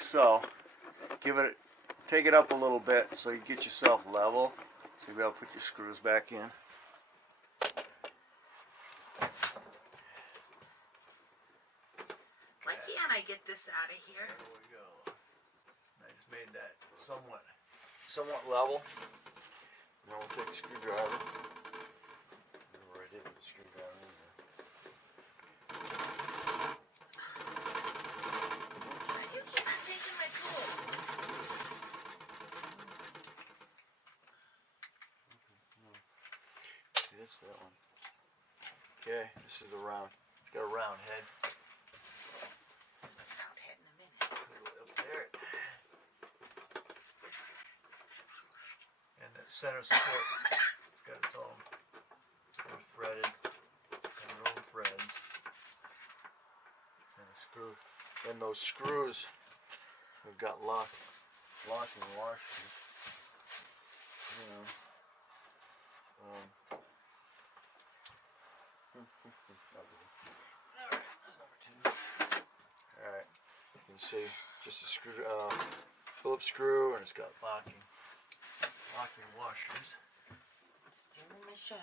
so. Take it up a little bit so you get yourself level. So you'll be able to put your screws back in. Why can't I get this out of here? There we go. I just made that somewhat level. Now we'll take the screwdriver. I don't know where I did with the screwdriver in there. You keep on taking my tools. That's that one. Okay, this is the round. It's got a round head. Round head in a minute. Up there. And that center support, it's got its own. They're threaded. And their own threads. And a screw. And those screws have got locking washers. You know. Alright, you can see just a screw, Phillips screw, and it's got locking washers. Stealing my shit.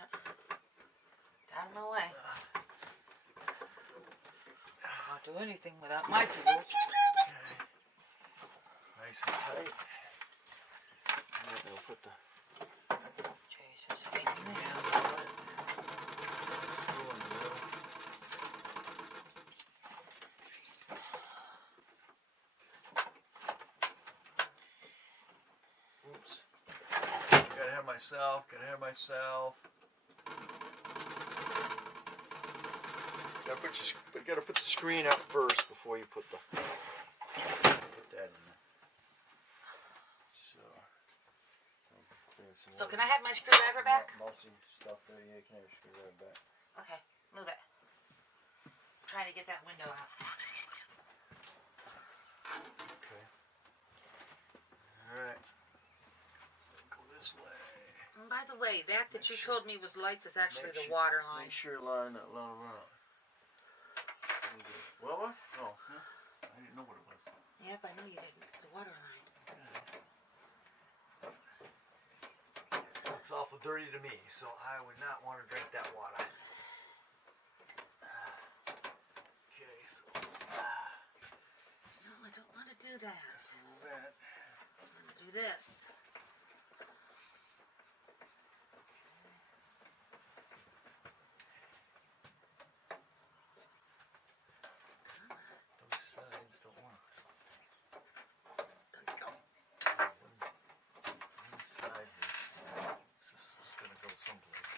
Out of my way. Can't do anything without my tools. Okay. Nice and tight. And then we'll put the Jesus, screw in the middle. Oops. Got ahead of myself. Gotta put the screen up first before you put that in there. So can I have my screwdriver back? Multi stuff there, yeah, you can have your screwdriver back. Okay, move it. I'm trying to get that window out. Okay. Alright. So go this way. And by the way, that you told me was lights is actually the water line. Make sure you line that line around. What? Oh, huh? I didn't know what it was. Yep, I know you didn't. It's the water line. Looks awful dirty to me, so I would not want to drink that water. Okay, so. No, I don't want to do that. Just a little bit. I want to do this. Those sides don't want. One side this was going to go someplace.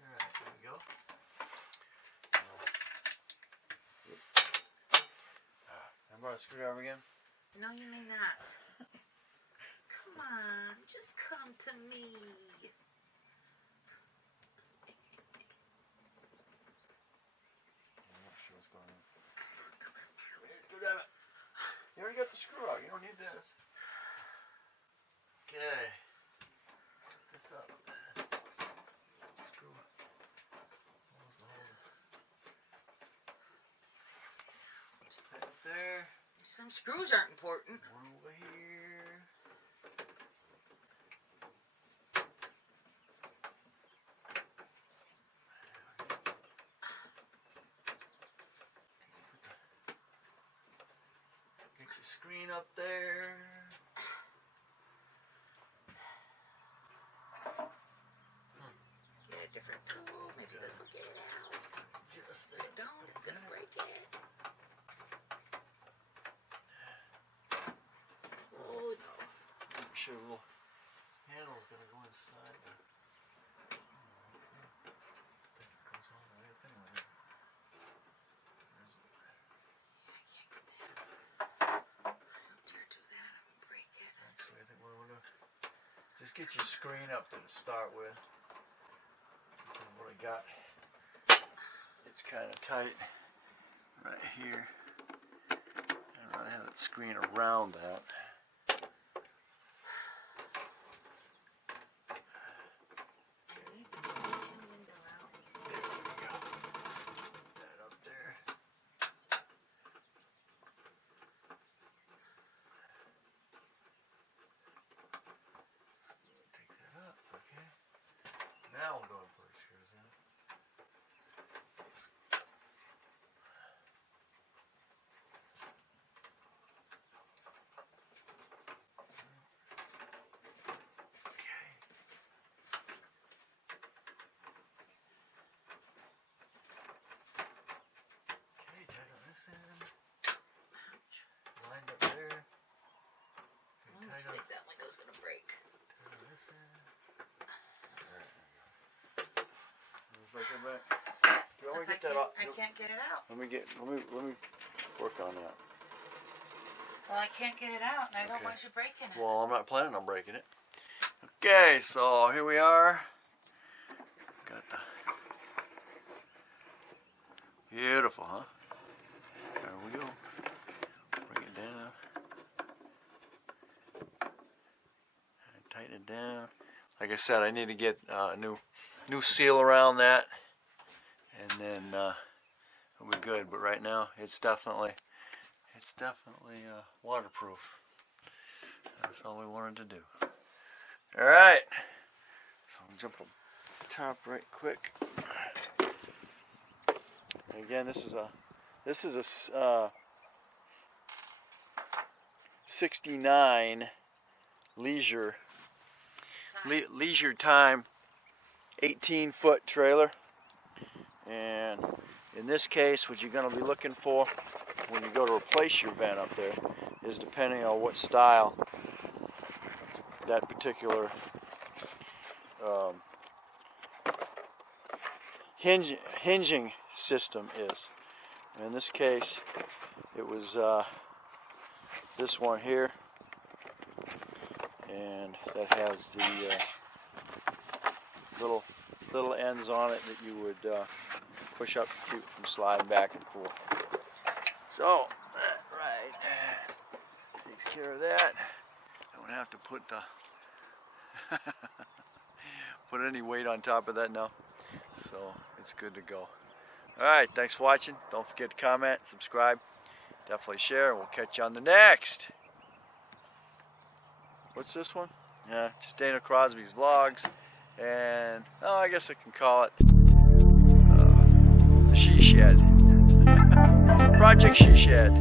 Alright, there we go. Remember our screwdriver again? No, you may not. Come on, just come to me. I'm not sure what's going on. Let's go down it. You already got the screw out. You don't need this. Okay. Put this up. Screw. Close the holder. Put it up there. Some screws aren't important. One over here. Get your screen up there. Get a different tool. Maybe this will get it out. Just If it don't, it's gonna break it. Oh no. Make sure the little handle is going to go inside. I think it goes all the way up anyway. There's it. I don't dare do that. I'm gonna break it. Actually, I think what I want to just get your screen up there to start with. This is what I got. It's kind of tight right here. I'd rather have that screen around that. There we go. Put that up there. Because that window's going to break. I can't get it out. Let me work on that. Well, I can't get it out, and I don't want you breaking it. Well, I'm not planning on breaking it. Okay, so here we are. Got the beautiful, huh? There we go. Bring it down. And tighten it down. Like I said, I need to get a new seal around that, and then it'll be good. But right now, it's definitely waterproof. That's all we wanted to do. All right. So I'm jump on top right quick. And again, this is a 69 leisure time 18-foot trailer. And in this case, what you're going to be looking for when you go to replace your vent up there is, depending on what style that particular hinging system is. In this case, it was this one here, and that has the little ends on it that you would push up to keep it from sliding back and forth. So that right takes care of that. Don't have to put any weight on top of that now, so it's good to go. Alright, thanks for watching. Don't forget to comment, subscribe, definitely share, and we'll catch you on the next. What's this one? Yeah, just Dana Crosby's Vlogs, and I guess I can call it the She Shed. Project She Shed.